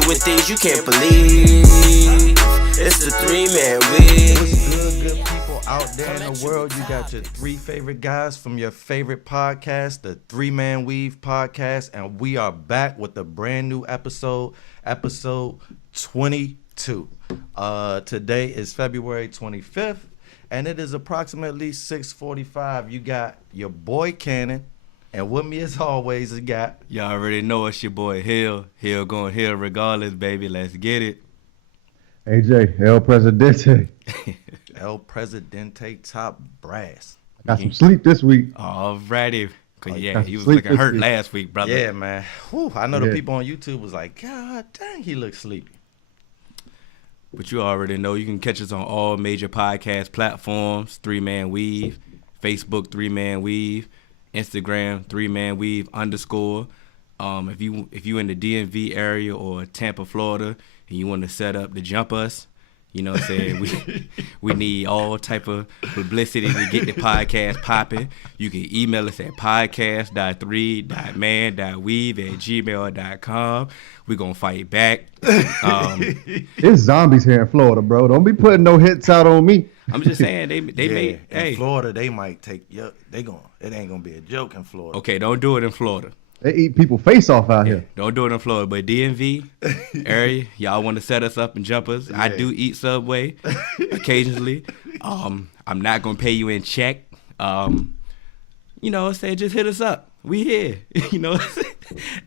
doing things you can't believe. It's the three-man weave. What's good people out there in the world? You got your three favorite guys from your favorite podcast, the Three-Man Weave podcast, and we are back with a brand new episode 22. Today is February 25th, and it is approximately 6:45. You got your boy Cannon, and with me as always, you got... Y'all already know it's your boy Hill. Hill going Hill regardless, baby. Let's get it. AJ, El Presidente. El Presidente top brass. I got some sleep this week. Alrighty. Cause yeah, he was looking hurt last week, brother. Yeah, man. Whew, I know the people on YouTube was like, God dang, he looks sleepy. But you already know you can catch us on all major podcast platforms, Three-Man Weave, Facebook Three-Man Weave, Instagram Three-Man Weave _. If you in the DMV area or Tampa, Florida, and you want to set up to jump us, you know what I'm saying? we need all type of publicity to get the podcast popping. You can email us at podcast.3.man.weave@gmail.com. We're going to fight back. It's zombies here in Florida, bro. Don't be putting no hits out on me. I'm just saying they may. In Florida, they might take it ain't gonna be a joke in Florida. Okay, don't do it in Florida. They eat people face off out here. Don't do it in Florida, but DMV area, y'all want to set us up and jump us. Yeah. I do eat Subway occasionally. I'm not gonna pay you in check. You know, say just hit us up. We here. You know,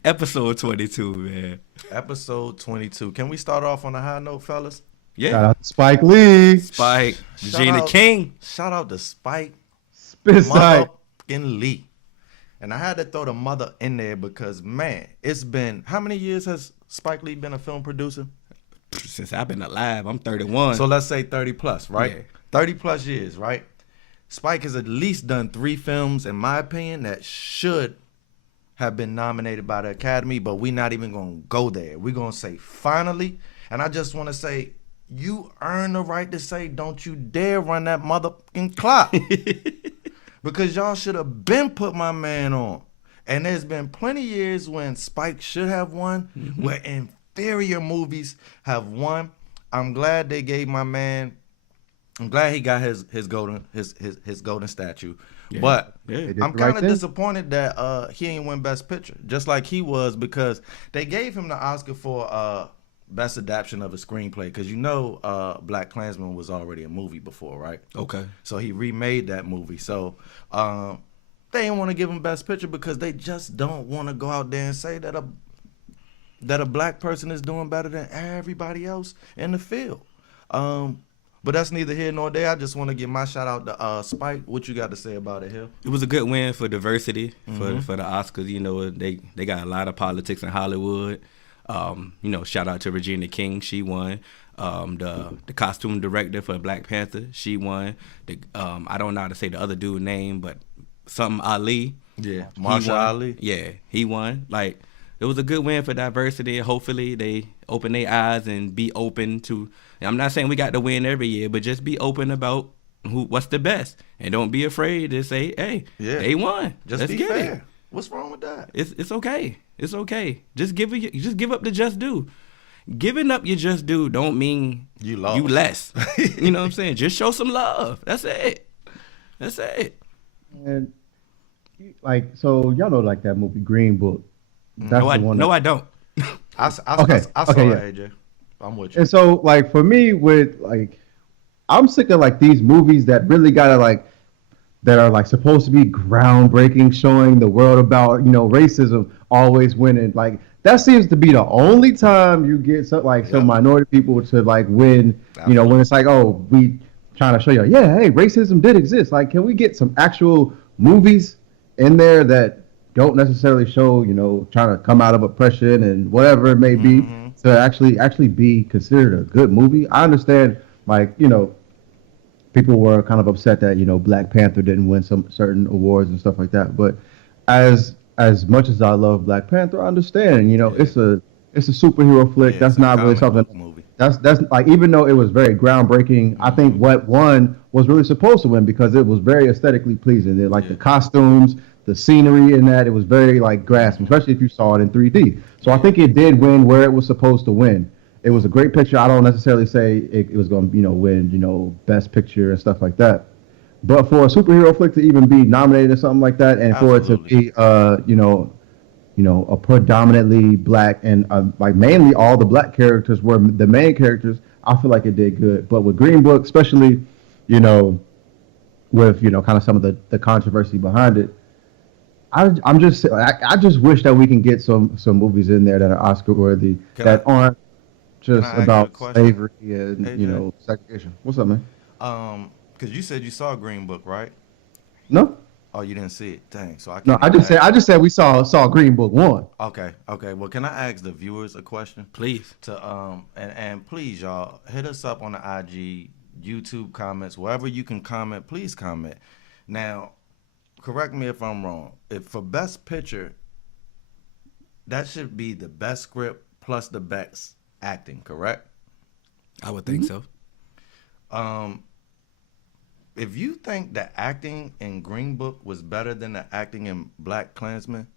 episode 22, man. Episode 22. Can we start off on a high note, fellas? Yeah. Shout out to Spike Lee. Spike, Regina King. Shout out to Spike. Motherfucking Lee. And I had to throw the mother in there because, man, it's been, how many years has Spike Lee been a film producer? Since I've been alive, I'm 31. So let's say 30 plus, right? Yeah. 30 plus years, right? Spike has at least done 3 films, in my opinion, that should have been nominated by the Academy, but we're not even going to go there. We're going to say finally, and I just want to say, you earn the right to say, don't you dare run that motherfucking clock. Because y'all should have been put my man on. And there's been plenty years when Spike should have won, where inferior movies have won. I'm glad they gave my man, I'm glad he got his golden statue. Yeah. But I'm kind of disappointed that he ain't win Best Picture, just like he was, because they gave him the Oscar for Best Adaptation of a Screenplay, because you know BlacKkKlansman was already a movie before, right? Okay. So he remade that movie. So they didn't want to give him Best Picture because they just don't want to go out there and say that a black person is doing better than everybody else in the field. But that's neither here nor there. I just want to give my shout out to Spike. What you got to say about it, Hill? It was a good win for diversity for the Oscars. You know, they got a lot of politics in Hollywood. You know, shout out to Regina King, she won. The costume director for Black Panther, she won. I don't know how to say the other dude's name, but something Ali. Yeah, Marshall Ali. Yeah, he won. Like, it was a good win for diversity. Hopefully they open their eyes and be open to. I'm not saying we got to win every year, but just be open about what's the best, and don't be afraid to say, "Hey, they won. Just Let's be get fair. it." What's wrong with that? It's okay. It's okay. Just give up the just due. Giving up your just due don't mean you lost. You less. You know what I'm saying? Just show some love. That's it. And like, so y'all know like that movie Green Book. That's I don't. I saw it, AJ. I'm with you. And so like for me, with like, I'm sick of like these movies that really gotta like, that are like supposed to be groundbreaking, showing the world about, you know, racism always winning. Like that seems to be the only time you get some minority people to like win. You know, when it's like, oh, we trying to show you, yeah, hey, racism did exist. Like, can we get some actual movies in there that don't necessarily show, you know, trying to come out of oppression and whatever it may be, to actually be considered a good movie? I understand, like, you know, people were kind of upset that, you know, Black Panther didn't win some certain awards and stuff like that. But as much as I love Black Panther, I understand, you know, it's a superhero flick. That's not really something. Movie. That's like, even though it was very groundbreaking, I think what won was really supposed to win because it was very aesthetically pleasing. They like the costumes, the scenery in that. It was very like grasping, especially if you saw it in 3D. So I think it did win where it was supposed to win. It was a great picture. I don't necessarily say it was going to, win, best picture and stuff like that. But for a superhero flick to even be nominated or something like that, and for it to be, a predominantly black and like mainly all the black characters were the main characters, I feel like it did good. But with Green Book, especially, with kind of some of the controversy behind it, I just wish that we can get some movies in there that are Oscar worthy aren't just about slavery and segregation. What's up, man? Because you said you saw Green Book, right? No. Oh, you didn't see it. Dang. So I can't. No, I just said we saw Green Book 1. Okay. Well, can I ask the viewers a question? Please. And please, y'all, hit us up on the IG, YouTube comments, wherever you can comment. Please comment. Now, correct me if I'm wrong. If for Best Picture, that should be the best script plus the best acting, correct? I would think so. If you think the acting in Green Book was better than the acting in Black Klansman,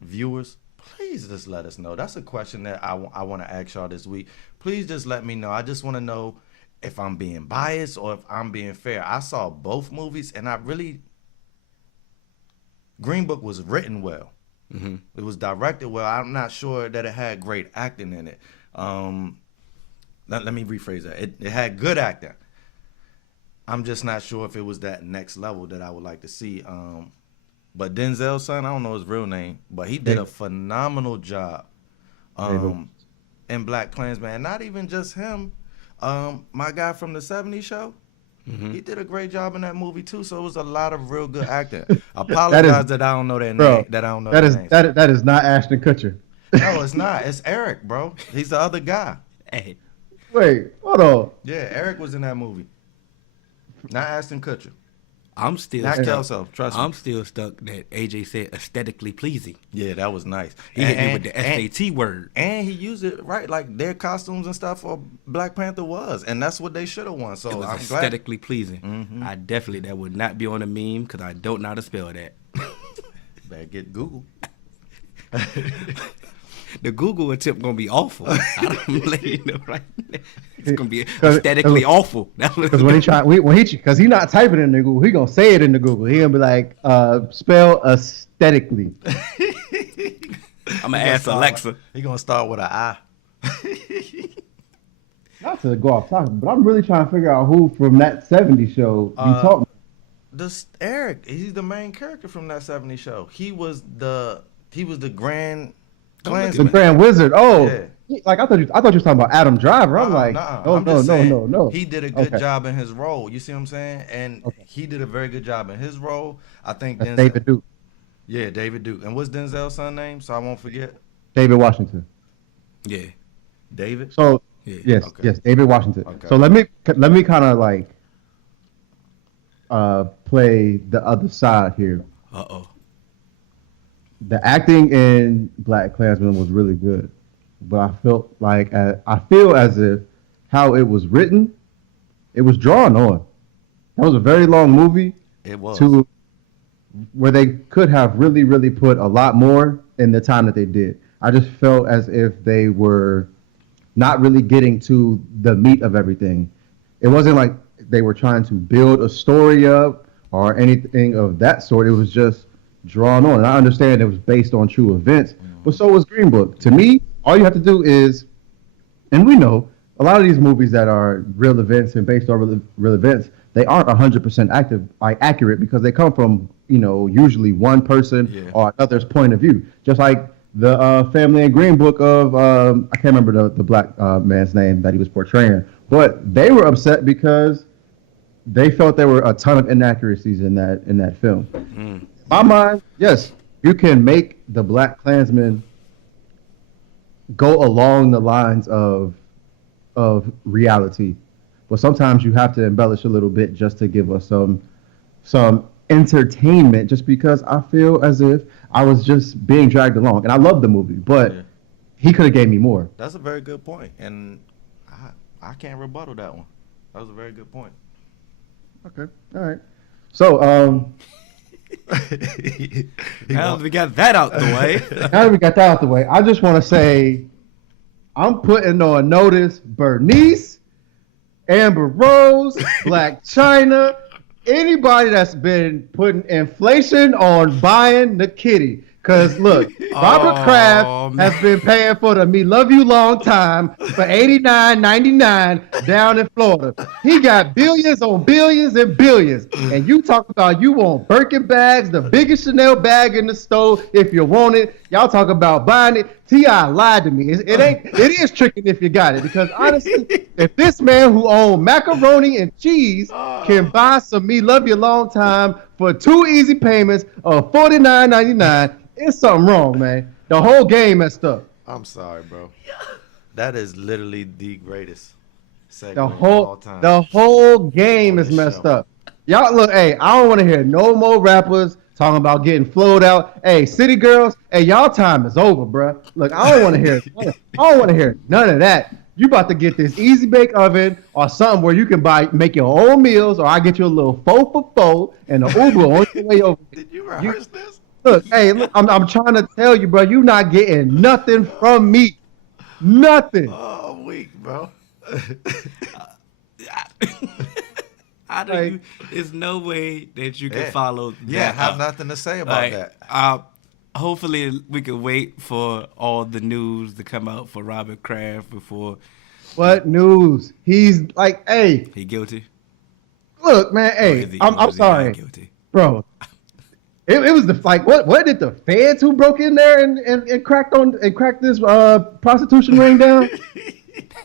viewers, please just let us know. That's a question that I want to ask y'all this week. Please just let me know. I just want to know if I'm being biased or if I'm being fair. I saw both movies, and Green Book was written well. Mm-hmm. It was directed well. I'm not sure that it had great acting in it. Let me rephrase that. It had good acting. I'm just not sure if it was that next level that I would like to see. But Denzel's son, I don't know his real name, but he did a phenomenal job in Black Klansman. And not even just him. My guy from the 70s show, he did a great job in that movie too. So it was a lot of real good acting. I apologize that I don't know their name. That is not Ashton Kutcher. No, it's not. It's Eric, bro. He's the other guy. Hey. Wait, hold on. Yeah, Eric was in that movie. Not Ashton Kutcher. I'm still not stuck. Kelso, trust me. I'm still stuck that AJ said aesthetically pleasing. Yeah, that was nice. He hit me with the SAT word. And he used it right, like their costumes and stuff for Black Panther was, and that's what they should have won. So it was I'm aesthetically pleasing. Mm-hmm. I definitely that would not be on a meme because I don't know how to spell that. Better get Google. The Google attempt gonna be awful. I'm letting you know right now. It's gonna be aesthetically awful. Because because he's not typing it in the Google, he gonna say it in the Google. He gonna be like, spell aesthetically. I'm gonna ask Alexa. He gonna start with an I. Not to go off topic, but I'm really trying to figure out who from that 70s show you talking about. Eric, he's the main character from that 70s show. He was the Grand Klansman. The Grand Wizard. Oh, yeah. Like I thought you were talking about Adam Driver. I'm like, no. He did a good job in his role. You see what I'm saying? And he did a very good job in his role. I think that's David Duke. Yeah, David Duke. And what's Denzel's son's name? So I won't forget. David Washington. Yeah. David. So yes, David Washington. Okay. So let me kind of like play the other side here. The acting in Black Klansman was really good, but I feel as if how it was written, it was drawn on. That was a very long movie. It was. Where they could have really, really put a lot more in the time that they did. I just felt as if they were not really getting to the meat of everything. It wasn't like they were trying to build a story up or anything of that sort. It was just drawn on. And I understand it was based on true events, but so was Green Book. To me, all you have to do is, and we know, a lot of these movies that are real events and based on real events, they aren't 100% accurate because they come from, usually one person or another's point of view. Just like the family in Green Book of, I can't remember the black man's name that he was portraying, but they were upset because they felt there were a ton of inaccuracies in that film. My mind, yes, you can make the Black Klansman go along the lines of reality, but sometimes you have to embellish a little bit just to give us some entertainment. Just because I feel as if I was just being dragged along, and I love the movie, but he could have gave me more. That's a very good point, and I can't rebuttal that one. That was a very good point. Okay, all right. So Now we got that out the way. Now that we got that out the way, I just want to say I'm putting on notice Bernice, Amber Rose, Black China, anybody that's been putting inflation on buying the kitty. Because look, Robert Kraft has been paying for the Me Love You Long Time for $89.99 down in Florida. He got billions on billions and billions. And you talk about you want Birkin bags, the biggest Chanel bag in the store if you want it. Y'all talk about buying it. T.I. lied to me. It is tricking if you got it. Because honestly, if this man who owns macaroni and cheese can buy some Me Love You Long Time for 2 easy payments of $49.99, it's something wrong, man. The whole game messed up. I'm sorry, bro. That is literally the greatest segment The of all time. whole game is this messed show. up. Y'all look, hey, I don't want to hear no more rappers talking about getting flowed out. Hey, city girls, hey, y'all time is over, bro. Look, I don't want to hear none of that. You about to get this easy bake oven or something where you can make your own meals, or I get you a little 4 for 4 and an Uber on your way over. Did you rehearse this? Look, hey, look, I'm trying to tell you, bro, you not getting nothing from me. Nothing. Oh, I'm weak, bro. How do you? There's no way that you can follow. Yeah, that have up. nothing to say about that. Hopefully, we can wait for all the news to come out for Robert Kraft before. What news? He's like, hey, he guilty. look, man, Or hey, is he- I'm or is he not sorry, guilty? bro. It was what did the feds who broke in there and cracked this prostitution ring down?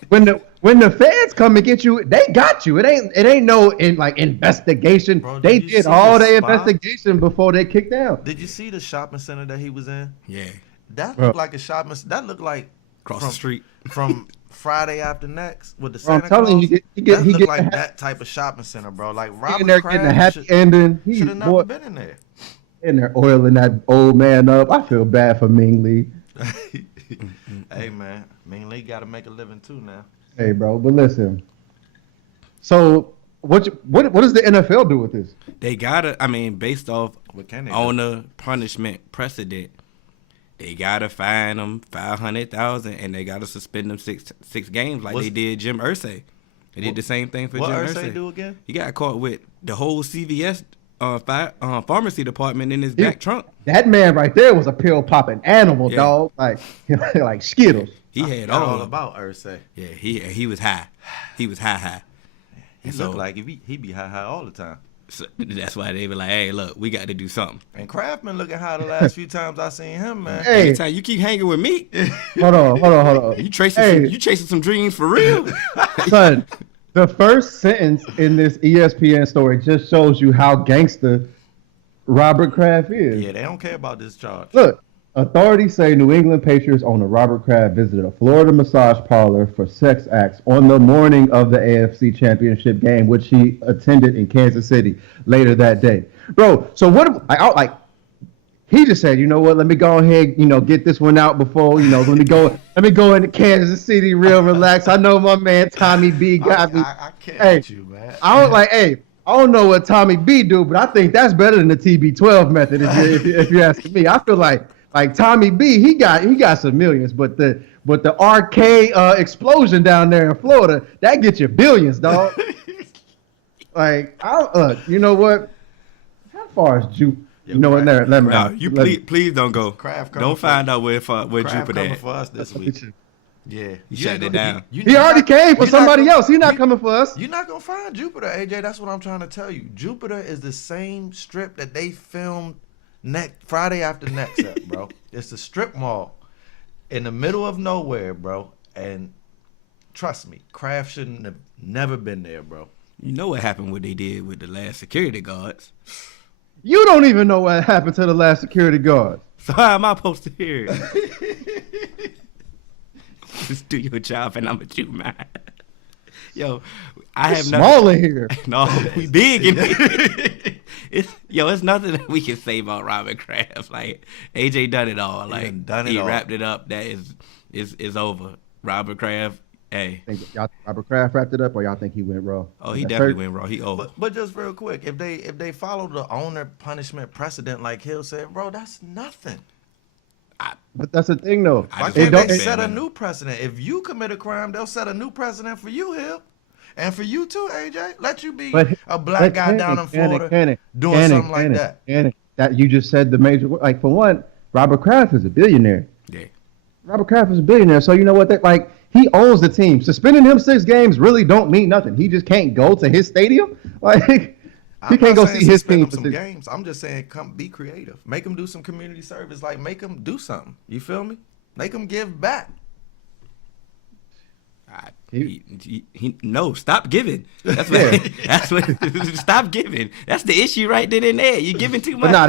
When the feds come and get you, they got you. It ain't no investigation. Bro, they did you did see all the the spot? investigation before they kicked out. Did you see the shopping center that he was in? Yeah, That Bro. looked like a shopping. That looked like across the street. from Friday After Next with the Bro, I'm Santa telling Claus. you, that he looked get like the that type of shopping center, bro. Like in Robert there getting a happy Kraft ending. He's should have never been in there. in there oiling that old man up. I feel bad for Ming Lee. Hey man, Ming Lee got to make a living too now. Hey, bro, but listen. So what does the NFL do with this? They gotta. I mean, based off What can they do? owner punishment precedent, they gotta fine them $500,000 and they gotta suspend them six games like they did Jim Irsay. They did the same thing for What Jim Irsay Irsay. do again? He got caught with the whole CVS pharmacy department in his back trunk. That man right there was a pill popping animal, Yeah. dog. Like Skittles. He I had forgot all all of them. about Irsay. Yeah, he was high. He was high. He And looked so- like he be high all the time. So that's why they were like, "Hey, look, we got to do something." And Kraft been looking high the last few times I seen him, man. Hey, Anytime you keep hanging with me, hold on. you chasing Hey. you chasing some dreams for real. Son, the first sentence in this ESPN story just shows you how gangster Robert Kraft is. Yeah, they don't care about this charge. Look, authorities say New England Patriots owner Robert Kraft visited a Florida massage parlor for sex acts on the morning of the AFC Championship game, which he attended in Kansas City later that day. Bro, so he just said, you know what, let me go ahead, get this one out before, let me go into Kansas City real relaxed. I know my man Tommy B got me. I can't Hey, with you, man. I don't know what Tommy B do, but I think that's better than the TB12 method. If you're asking me, I feel like Tommy B, he got some millions, but the RK explosion down there in Florida, that gets you billions, dog. You know what? How far is Jupiter? You know what? Let me. No, you please don't go. Kraft coming Don't for- find out where Kraft Jupiter coming at. for us this week. Yeah, You shut it down. He already came for somebody else. He's not coming for us. You're not gonna find Jupiter, AJ. That's what I'm trying to tell you. Jupiter is the same strip that they filmed Friday After Next at, bro. It's a strip mall in the middle of nowhere, bro. And trust me, Kraft shouldn't have never been there, bro. You know what happened? What they did with the last security guards. You don't even know what happened to the last security guard. So how am I supposed to hear it? Just do your job and I'm a Jew, man. Yo, I have Small in here. No, we big in here. It's nothing that we can say about Robert Kraft. Like AJ done it all. Like done it he all. wrapped it up. That is over. Robert Kraft, Hey. Think y'all Robert Kraft wrapped it up, or y'all think he went raw? Oh, he That definitely hurt? went raw. He over. But just real quick, if they follow the owner punishment precedent like Hill said, bro, that's nothing. But that's the thing, though. I Why just can't don't they think set a man. new precedent? If you commit a crime, they'll set a new precedent for you, Hill. And for you too, AJ. Let you be a black guy down in Florida doing something like that. That you just said the major, like, for one, Robert Kraft is a billionaire. Yeah. Robert Kraft is a billionaire, so you know what? Like, he owns the team. Suspending him 6 games really don't mean nothing. He just can't go to his stadium. Like, he can't go see his team. Some games. I'm just saying, come be creative. Make them do some community service. Like, make them do something. You feel me? Make them give back. No, stop giving. That's what. That's what. Stop giving. That's the issue right then and there. You're giving too much. But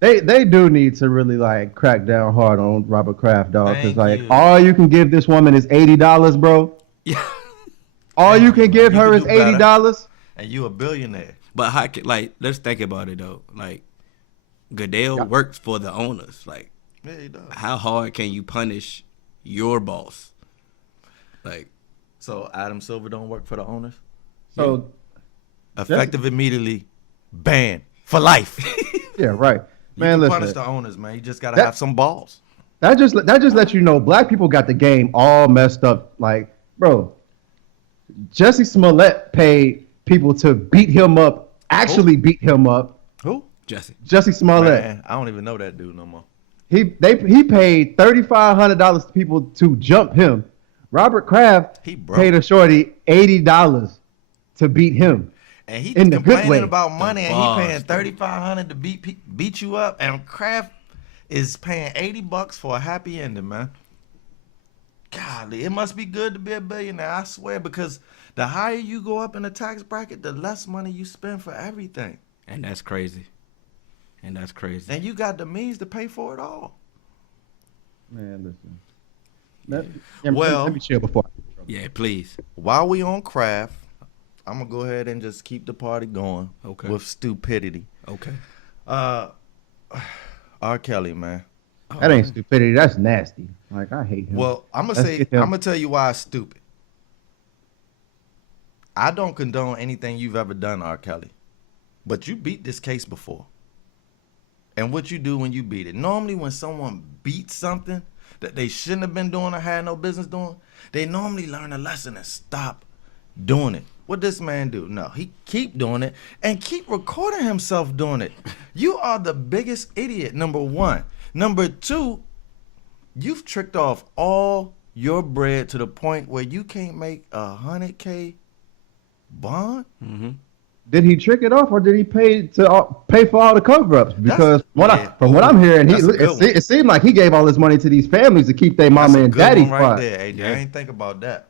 nah, they do need to really like crack down hard on Robert Kraft, dog. Because like all you can give this woman is $80, bro. Yeah. All you can give her is $80. And you a billionaire. But how can, like, let's think about it though. Like, Goodell works for the owners. Like, Yeah, he does. how hard can you punish your boss? Like, So Adam Silver don't work for the owners? So Effective immediately, ban for life. yeah, right. You Man, can listen. punish the owners, man. You just gotta have some balls. That just lets you know black people got the game all messed up. Like, bro, Jussie Smollett paid people to beat him up, actually beat him up. Who? Jussie Smollett. Man, I don't even know that dude no more. He paid $3,500 to people to jump him. Robert Kraft He broke. paid a shorty $80 to beat him. And he In the good complaining way. about money, and bars, he paying $3,500 to beat you up, and Kraft is paying $80 for a happy ending, man. Golly, it must be good to be a billionaire, I swear, because the higher you go up in the tax bracket, the less money you spend for everything, and that's crazy. And that's crazy. and you got the means to pay for it all. Man, listen. Well- let me chill before. Yeah, please. While we on Kraft, I'm gonna go ahead and just keep the party going. Okay. With stupidity. Okay. R. Kelly, man. That ain't stupidity. That's nasty. Like, I hate him. Well, I'm Let's gonna get him. tell you why it's stupid. I don't condone anything you've ever done, R. Kelly, but you beat this case before. And what you do when you beat it? Normally, when someone beats something that they shouldn't have been doing or had no business doing, they normally learn a lesson and stop doing it. What this man do? No, he keep doing it and keep recording himself doing it. You are the biggest idiot, number one. Number two, you've tricked off all your bread to the point where you can't make $100K bond. Mm-hmm. Did he trick it off, or did he pay for all the cover-ups? Because from what I'm hearing, it seemed like he gave all this money to these families to keep their mama and daddy right quiet. there. AJ. I ain't think about that.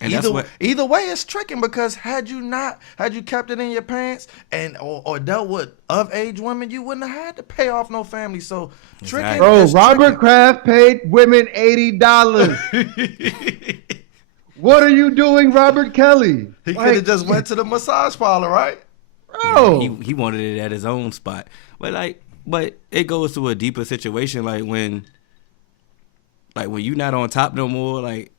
And that's what. Either way, it's tricking, because had you kept it in your pants and or dealt with of age women, you wouldn't have had to pay off no family. So tricking, Exactly. Bro, is Robert tricking. Kraft paid women $80. What are you doing, Robert Kelly? He could have just went to the massage parlor, right? Bro. He wanted it at his own spot. But it goes to a deeper situation, like when you're not on top no more, like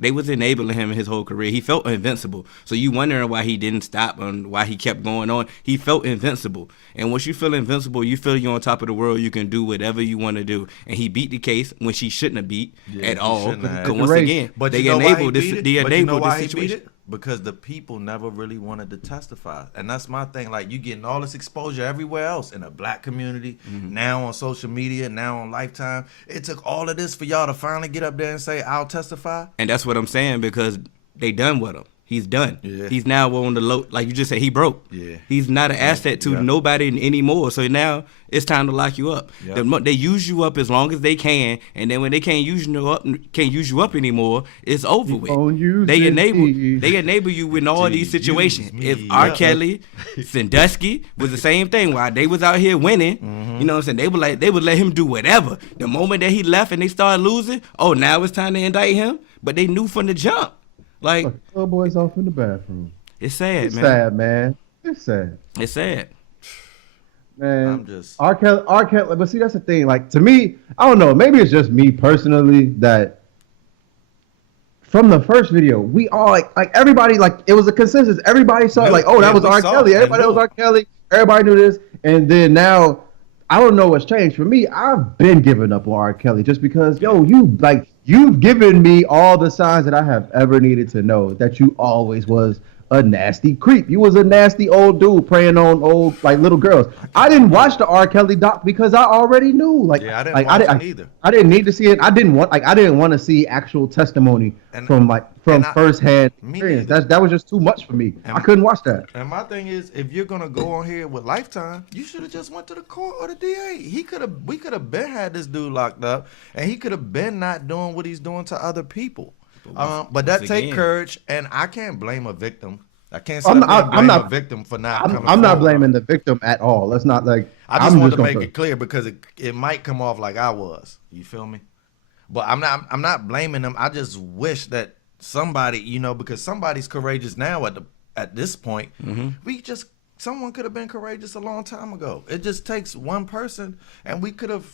they was enabling him in his whole career. He felt invincible. So you wondering why he didn't stop and why he kept going on. He felt invincible. And once you feel invincible, you feel you're on top of the world. You can do whatever you want to do. And he beat the case when she shouldn't have beat at all. shouldn't have. Because once again, But they you know why he enabled beat this. it? They But you know enabled why this he beat situation. it? Because the people never really wanted to testify. And that's my thing. Like, you getting all this exposure everywhere else, in the black community, now on social media, now on Lifetime. It took all of this for y'all to finally get up there and say, I'll testify. And that's what I'm saying, because they done with him. He's done. Yeah. He's now on the low, like you just said, he broke. Yeah. He's not an asset to nobody anymore. So now it's time to lock you up. Yeah. They use you up as long as they can, and then when they can't use you up anymore, it's over with. They enable you in all these situations. If R. Kelly, Sandusky was the same thing, while they was out here winning, you know what I'm saying? They would let him do whatever. The moment that he left and they started losing, now it's time to indict him. But they knew from the jump. Like, little boy's off in the bathroom. it's sad, It's man. sad, man. It's sad. It's sad. Man, I'm just- R. Kelly, but see, that's the thing. Like, to me, I don't know. Maybe it's just me personally that from the first video, we all like everybody, like it was a consensus. Everybody saw like, oh, that was R. Kelly. Everybody that was R. Kelly. Everybody knew this. And then now, I don't know what's changed for me. I've been giving up on R. Kelly just because, you've given me all the signs that I have ever needed to know that you always was a nasty creep. You was a nasty old dude preying on old little girls. I didn't watch the R. Kelly doc because I already knew. I didn't watch it either. I didn't need to see it. I didn't want to see actual testimony from firsthand experience. That was just too much for me. I couldn't watch that. And my thing is, if you're gonna go on here with Lifetime, you should have just went to the court or the DA. We could have been had this dude locked up, and he could have been not doing what he's doing to other people. But that take courage, and I can't blame a victim. I can't say I'm not a victim for not coming I'm not blaming the victim at all. Let's not I just want to make it clear because it might come off like I was. You feel me? But I'm not blaming them. I just wish that somebody, because somebody's courageous now at this point. Mm-hmm. Someone could have been courageous a long time ago. It just takes one person, and we could have,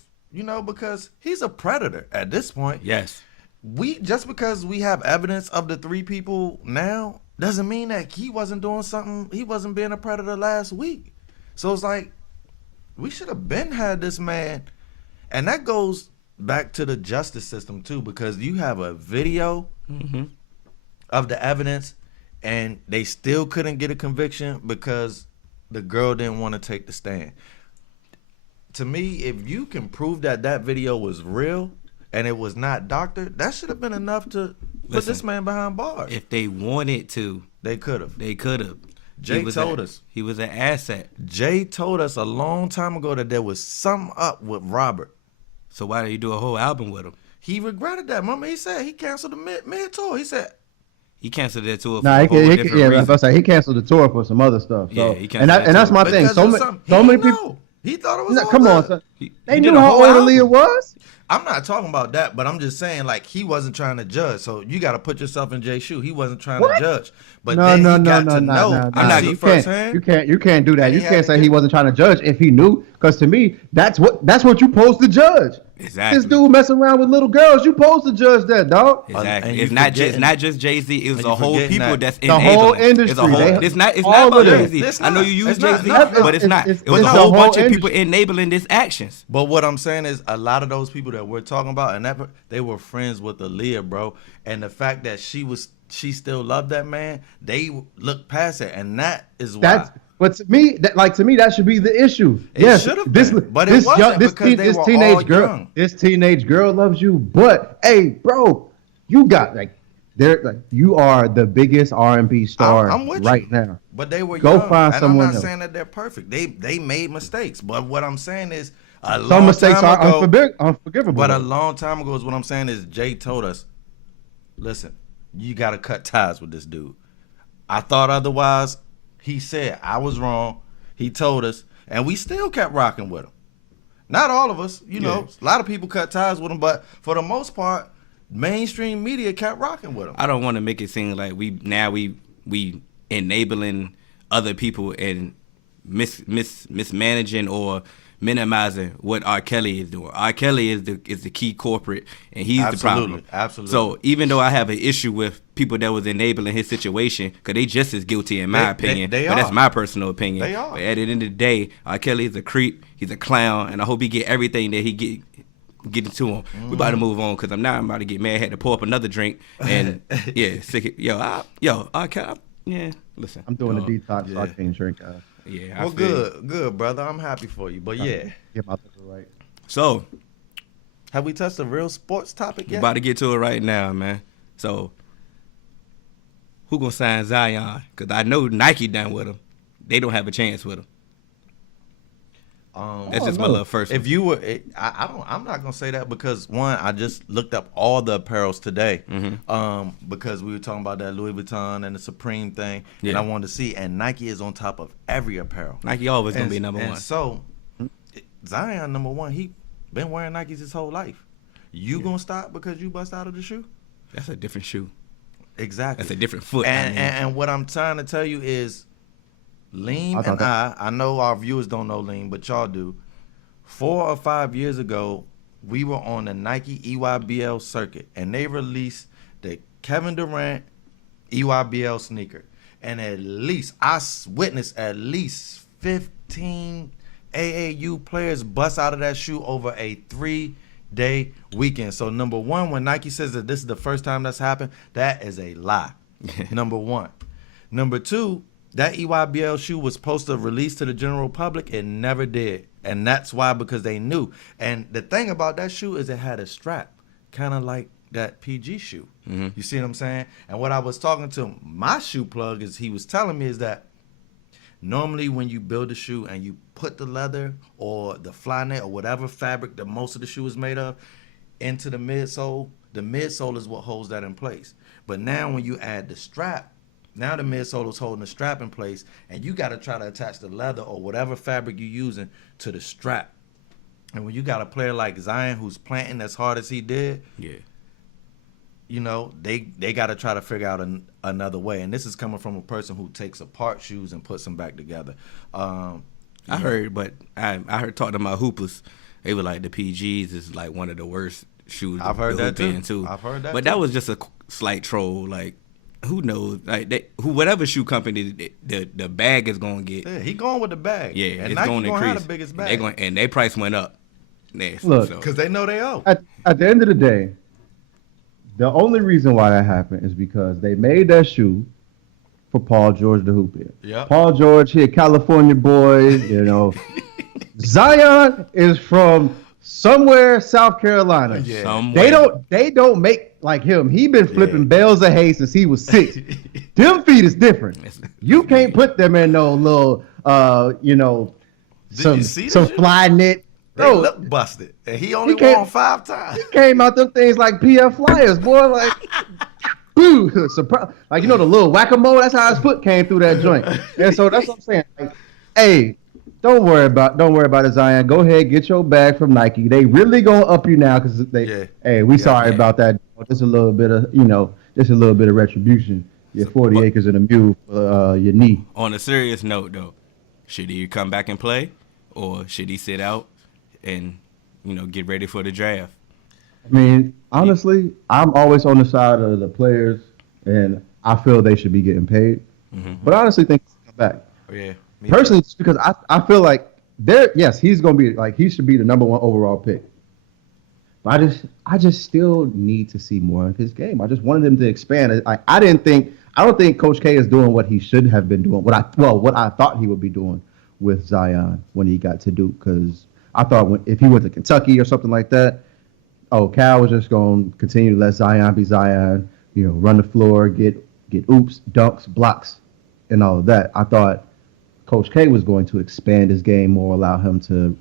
because he's a predator at this point. Yes. Just because we have evidence of the 3 people now doesn't mean that he wasn't doing something. He wasn't being a predator last week. So it's like we should have been had this man, and that goes back to the justice system too, because you have a video of the evidence, and they still couldn't get a conviction because the girl didn't want to take the stand. To me, if you can prove that video was real and it was not doctored, that should have been enough to put this man behind bars. If they wanted to, they could have. Jay told us. He was an asset. Jay told us a long time ago that there was something up with Robert. So why did he do a whole album with him? He regretted that. Remember, he said he canceled the mid tour. He said he canceled that tour. He canceled the tour for some other stuff. So. He and that's my thing. So many people. He thought it was all come good. on, son. They knew how orderly it was. I'm not talking about that, but I'm just saying, he wasn't trying to judge. So you got to put yourself in Jay's shoe. He wasn't trying to judge, but he got to know. I'm not firsthand. You can't do that. You can't say he wasn't trying to judge if he knew, because to me, that's what you're supposed to judge. Exactly. This dude messing around with little girls, you supposed to judge that, dog. Exactly. It's not just Jay-Z. It was a whole people that's the whole industry. It's not about Jay-Z. I know you use Jay-Z, but it's not. It was a whole bunch of people enabling these actions. But what I'm saying is, a lot of those people that we're talking about, and they were friends with Aaliyah, bro. And the fact that she still loved that man, they looked past it, and that is why. But to me, that should be the issue. It should have been, but it wasn't because they were all young. This teenage girl loves you, but hey, bro, you got you are the biggest R&B star right now. But they were Go young. find and someone I'm not else. saying that they're perfect. They made mistakes, but what I'm saying is some mistakes are unforgivable. But a long time ago is what I'm saying is Jay told us, listen, you got to cut ties with this dude. I thought otherwise. He said, I was wrong. He told us, and we still kept rocking with him. Not all of us, a lot of people cut ties with him, but for the most part, mainstream media kept rocking with him. I don't want to make it seem like we enabling other people and mismanaging or minimizing what R. Kelly is doing. R. Kelly is the key corporate, and he's the problem. Absolutely. So even though I have an issue with people that was enabling his situation, because they just as guilty in my opinion, but that's my personal opinion. They are. But at the end of the day, R. Kelly is a creep. He's a clown, and I hope he get everything that he get into him. We about to move on because I'm about to get mad. Had to pour up another drink, and sick. R. Kelly. Yeah, listen. I'm doing a detox, so I can't drink. Yeah. Well, good, brother. I'm happy for you. But get my right. So, have we touched a real sports topic yet? We're about to get to it right now, man. So, who gonna sign Zion? Because I know Nike done with him. They don't have a chance with him. That's just my little first. If you were, I'm not gonna say that because one, I just looked up all the apparels today, because we were talking about that Louis Vuitton and the Supreme thing, and I wanted to see. And Nike is on top of every apparel. Nike always gonna be number one. So Zion number one. He been wearing Nikes his whole life. You gonna stop because you bust out of the shoe? That's a different shoe. Exactly. That's a different foot. And what I'm trying to tell you is, Lean and I know our viewers don't know Lean, but y'all do. 4 or 5 years ago, we were on the Nike EYBL circuit, and they released the Kevin Durant EYBL sneaker, and at least witnessed at least 15 AAU players bust out of that shoe over a 3-day weekend. So number one, when Nike says that this is the first time that's happened, that is a lie. Number one. Number two, that EYBL shoe was supposed to release to the general public. It never did. And that's why, because they knew. And the thing about that shoe is it had a strap, kind of like that PG shoe. Mm-hmm. You see what I'm saying? And what I was talking to my shoe plug is, he was telling me is that normally when you build a shoe and you put the leather or the Flyknit or whatever fabric that most of the shoe is made of into the midsole is what holds that in place. But now when you add the strap, now the midsole is holding the strap in place, and you got to try to attach the leather or whatever fabric you're using to the strap. And when you got a player like Zion who's planting as hard as he did, Yeah. you know, they got to try to figure out another way. And this is coming from a person who takes apart shoes and puts them back together. I heard talking to my hoopers, they were like the PGs is like one of the worst shoes. I've heard that in too. I've heard that but too. that was just a slight troll. Like, who knows? Like, whatever shoe company the bag is gonna get. Yeah, he going with the bag. Yeah, and it's Nike going to gonna increase. have the biggest bag. And their price went up. Nasty, Look, so. Because they know they owe. At the end of the day, the only reason why that happened is because they made that shoe for Paul George to hoop in. Yep. Paul George, he a California boy, you know. Zion is from somewhere South Carolina. Yeah. Somewhere. They don't make like him. He been flipping Yeah. bales of hay since he was 6. Them feet is different. You can't put them in no little you know, Did you see some the shoe? fly knit. They Bro, look busted. And he only can't- won 5 times. he came out them things like PF Flyers, boy, like boo, surprise. Like, you know, the little whack-a-mole, that's how his foot came through that joint. And so that's what I'm saying. Like, hey, don't worry about it, Zion. Go ahead, get your bag from Nike. They really gonna up you now because hey, we sorry about that. Just a little bit of, you know, just a little bit of retribution. Your 40 acres and a mule for your knee. On a serious note, though, should he come back and play, or should he sit out and, you know, get ready for the draft? I mean, honestly, I'm always on the side of the players, and I feel they should be getting paid. Mm-hmm. But I honestly think he should come back. Yeah. me Personally, just because I feel like he's gonna be like, he should be the number 1 overall pick. But I just still need to see more of his game. I just wanted him to expand. I don't think Coach K is doing what he should have been doing. What I thought he would be doing with Zion when he got to Duke, because I thought if he went to Kentucky or something like that, Cal was just going to continue to let Zion be Zion, you know, run the floor, get oops, dunks, blocks, and all of that. I thought Coach K was going to expand his game more, allow him to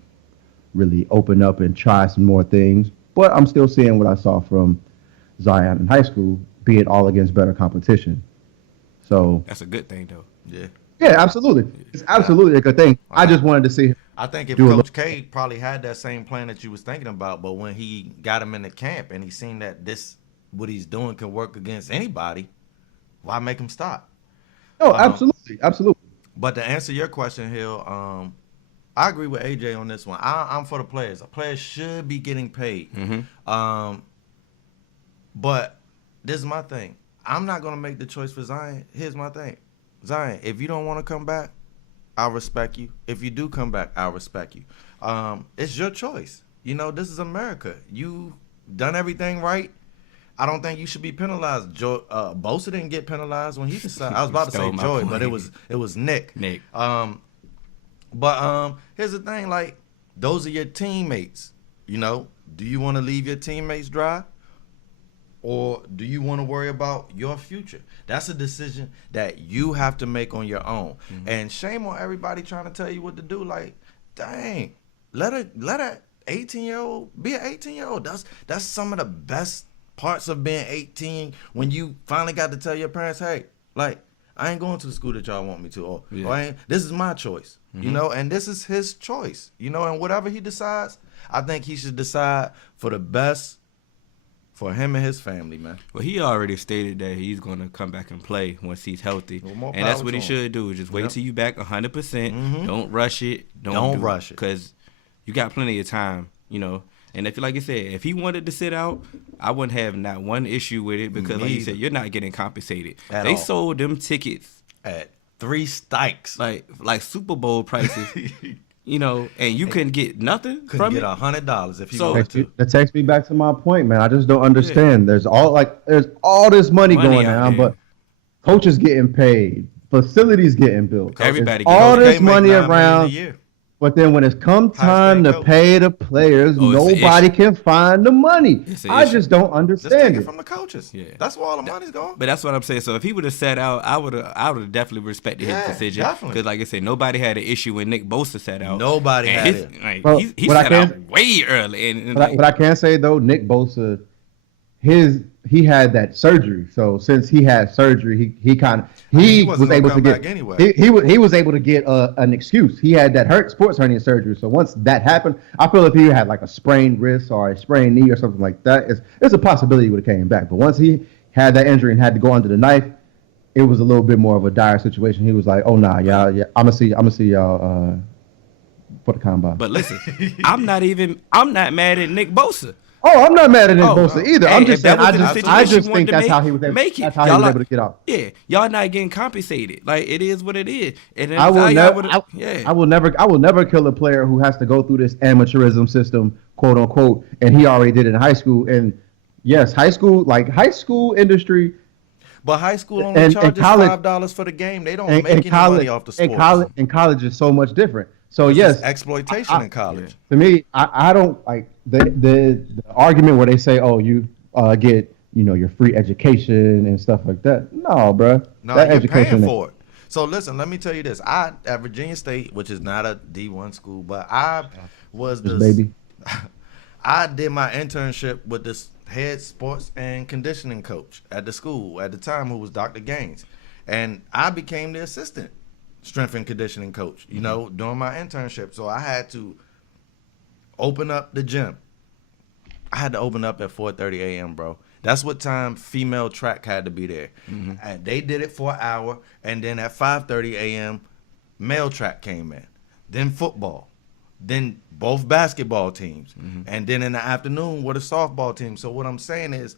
really open up and try some more things. But I'm still seeing what I saw from Zion in high school, be it all against better competition. So That's a good thing, though. Yeah. yeah, absolutely. It's absolutely a good thing. I just wanted to see. I think if Do a Coach K probably had that same plan that you was thinking about, but when he got him in the camp and he seen that what he's doing can work against anybody, why make him stop? Oh, absolutely. But to answer your question, Hill, I agree with AJ on this one. I'm for the players. A player should be getting paid. Mm-hmm. But this is my thing. I'm not going to make the choice for Zion. Here's my thing. Zion, if you don't want to come back, I'll respect you. If you do come back, I'll respect you. It's your choice. You know, this is America. You done everything right. I don't think you should be penalized. Bosa didn't get penalized when he decided. I was about to say Stole my Joy, point. but it was Nick. Nick. But here's the thing, like, those are your teammates. You know, do you want to leave your teammates dry? Or do you want to worry about your future? That's a decision that you have to make on your own. Mm-hmm. And shame on everybody trying to tell you what to do. Like, dang, let a 18-year-old be an 18-year-old. That's some of the best parts of being 18, when you finally got to tell your parents, hey, like, I ain't going to the school that y'all want me to, or this is my choice, you know, and this is his choice, you know, and whatever he decides, I think he should decide for the best for him and his family, man. Well, he already stated that he's going to come back and play once he's healthy. Well, and that's what he should do. Just wait till you back 100%. Don't rush it. Don't rush it. Because you got plenty of time, you know. And if, like you said, if he wanted to sit out, I wouldn't have not one issue with it because, like you said, you're not getting compensated. They sold them tickets at 3 stikes, like Super Bowl prices. And you couldn't get nothing from it. $100 if you wanted to. That takes me back to my point, man. I just don't understand. Yeah. There's all this money going on, but coaches getting paid, facilities getting built, everybody all this money around. But then when it's come time to pay the players, nobody can find the money. I just don't understand just take it from the coaches. Yeah, that's where all the money's going. But that's what I'm saying. So if he would have sat out, I would have definitely respected his decision. Because like I said, nobody had an issue when Nick Bosa sat out. Nobody had it. He sat out way early. But I can say though, Nick Bosa, he had that surgery. So since he had surgery, he was able to get anyway. He was able to get an excuse. He had that sports hernia surgery. So once that happened, I feel if he had like a sprained wrist or a sprained knee or something like that, it's a possibility he would have came back. But once he had that injury and had to go under the knife, it was a little bit more of a dire situation. He was like, "Oh nah, yeah, I'm gonna see y'all for the combine." But listen, I'm not mad at Nick Bosa. Oh, I'm not mad at Nick Bosa either. I'm just saying, I just think that's how he was able to get out. Yeah, y'all not getting compensated. Like it is what it is. And I will never kill a player who has to go through this amateurism system, quote unquote, and he already did it in high school. And yes, high school industry. But high school only charges $5 for the game. They don't make any money off the sport. And college is so much different. So yes, exploitation in college. To me, I don't like the argument where they say, "Oh, you get your free education and stuff like that." No, bro. No, you're paying for it. So listen, let me tell you this: I at Virginia State, which is not a D1 school, but I was I did my internship with this head sports and conditioning coach at the school at the time, who was Dr. Gaines, and I became the assistant strength and conditioning coach, during my internship. So I had to open up the gym. I had to open up at 4:30 a.m., bro. That's what time female track had to be there. Mm-hmm. And they did it for an hour, and then at 5:30 a.m., male track came in. Then football. Then both basketball teams. Mm-hmm. And then in the afternoon with a softball team. So what I'm saying is,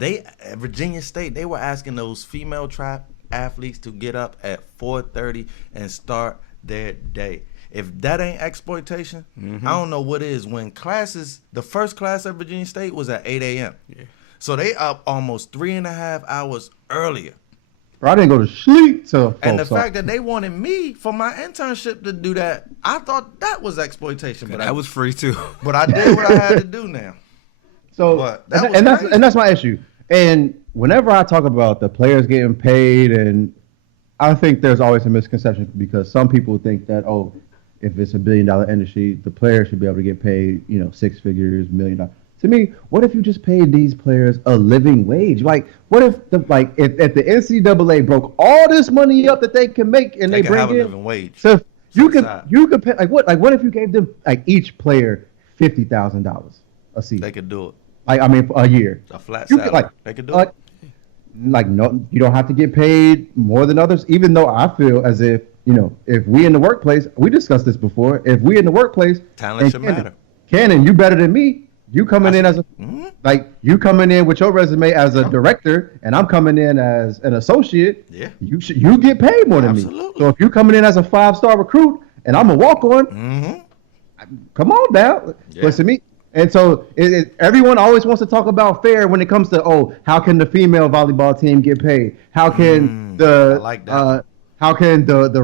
at Virginia State, they were asking those female track athletes to get up at 4:30 and start their day. If that ain't exploitation, I don't know what is. When the first class at Virginia State was at 8 a.m. Yeah. So they up almost 3.5 hours earlier. Bro, I didn't go to sleep till. And the fact that they wanted me for my internship to do that, I thought that was exploitation. But that was free too. But I did what I had to do now. So that's my issue. And whenever I talk about the players getting paid, and I think there's always a misconception because some people think that, if it's $1 billion industry, the players should be able to get paid, 6 figures, $1 million. To me, what if you just paid these players a living wage? Like, what if if the NCAA broke all this money up that they can make and they bring in a living wage? So you could pay what if you gave them each player $50,000 a season? They could do it. A year. A flat salary. They could do it. No, you don't have to get paid more than others, even though I feel as if, if we in the workplace, we discussed this before, if we in the workplace, talent should matter. Cannon, you better than me. You coming in as you coming in with your resume as a director, and I'm coming in as an associate. Yeah, you get paid more than me. So if you coming in as a 5-star recruit, and I'm a walk-on, come on down. Yeah. But to me, and so everyone always wants to talk about fair when it comes to how can the female volleyball team get paid? How can the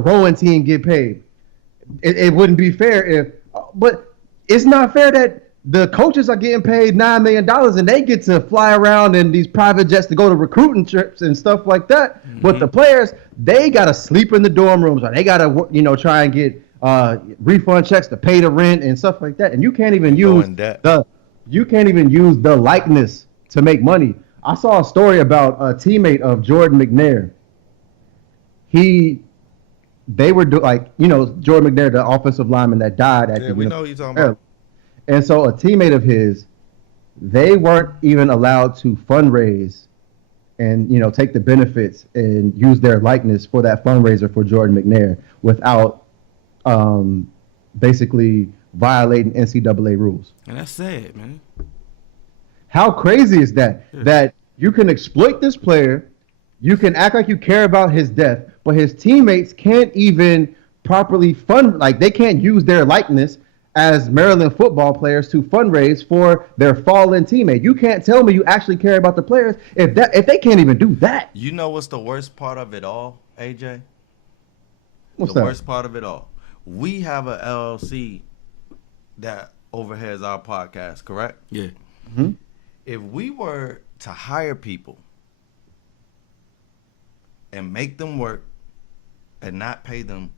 rowing team get paid? It wouldn't be fair but it's not fair that the coaches are getting paid $9 million and they get to fly around in these private jets to go to recruiting trips and stuff like that. Mm-hmm. But the players, they gotta sleep in the dorm rooms, or they gotta try and get refund checks to pay the rent and stuff like that. And you can't even use the likeness to make money. I saw a story about a teammate of Jordan McNair. Jordan McNair, the offensive lineman that died at we know who you're talking about. And so a teammate of his, they weren't even allowed to fundraise and, take the benefits and use their likeness for that fundraiser for Jordan McNair without basically violating NCAA rules. And that's sad, man. How crazy is that? Yeah. That you can exploit this player, you can act like you care about his death, but his teammates can't even properly fund, like they can't use their likeness as Maryland football players to fundraise for their fallen teammate. You can't tell me you actually care about the players if they can't even do that. You know what's the worst part of it all, AJ? What's the that? worst part of it all? We have a LLC that overheads our podcast, correct? Yeah. Mm-hmm. If we were to hire people and make them work and not pay them,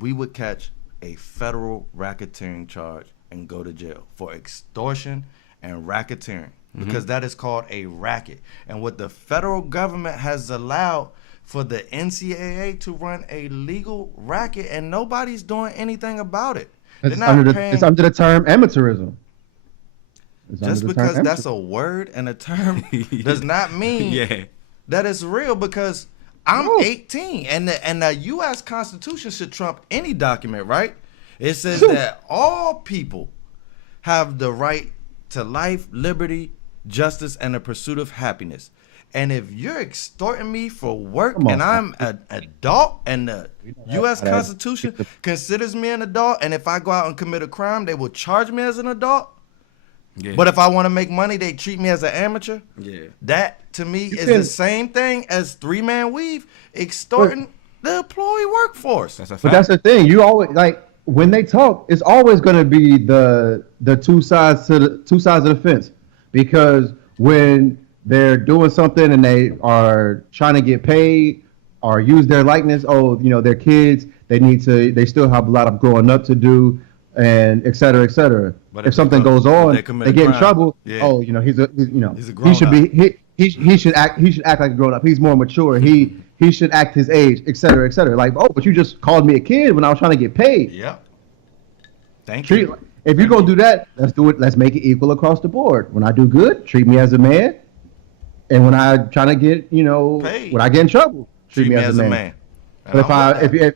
we would catch a federal racketeering charge and go to jail for extortion and racketeering, because that is called a racket. And what the federal government has allowed for the NCAA to run a legal racket, and nobody's doing anything about it. It's under the term amateurism. Just because that's a word and a term does not mean that it's real, because I'm 18, and the U.S. Constitution should trump any document, right? It says that all people have the right to life, liberty, justice, and the pursuit of happiness. And if you're extorting me for work and I'm an adult and the U.S. Constitution considers me an adult, and if I go out and commit a crime, they will charge me as an adult. Yeah. But if I want to make money, they treat me as an amateur. Yeah. That, to me, is the same thing as three-man weave extorting the employee workforce. That's a fact. But that's the thing. You always, like, when they talk, it's always going to be the two sides of the fence. Because when they're doing something and they are trying to get paid or use their likeness, they're kids, they still have a lot of growing up to do, and et cetera, et cetera. But if something goes on, they get in trouble. Yeah. He's a grown up. He should act like a grown up. He's more mature. He should act his age, et cetera, et cetera. Like, but you just called me a kid when I was trying to get paid. Yeah. Thank you. If you're gonna do that, let's do it. Let's make it equal across the board. When I do good, treat me as a man, and when I'm trying to get, paid. When I get in trouble, treat me as a man. But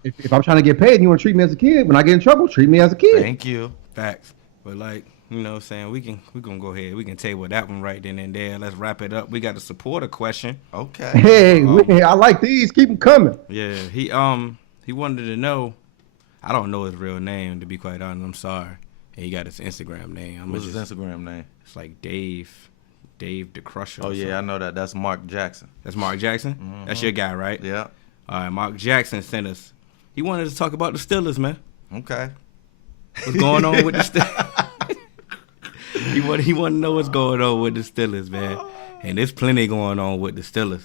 if I'm trying to get paid and you want to treat me as a kid, when I get in trouble, treat me as a kid. Thank you. Facts. But like, saying we're gonna go ahead. We can table that one right then and there. Let's wrap it up. We got a supporter question. Okay. Hey, I like these. Keep them coming. Yeah. He wanted to know. I don't know his real name, to be quite honest. I'm sorry. And he got his Instagram name. What's his Instagram name? It's like Dave the Crusher. Oh yeah, I know that. That's Mark Jackson. That's Mark Jackson? Mm-hmm. That's your guy, right? Yeah. All right, Mark Jackson sent us. He wanted to talk about the Steelers, man. Okay. What's going on with the Steelers? He wanted to know what's going on with the Steelers, man. And there's plenty going on with the Steelers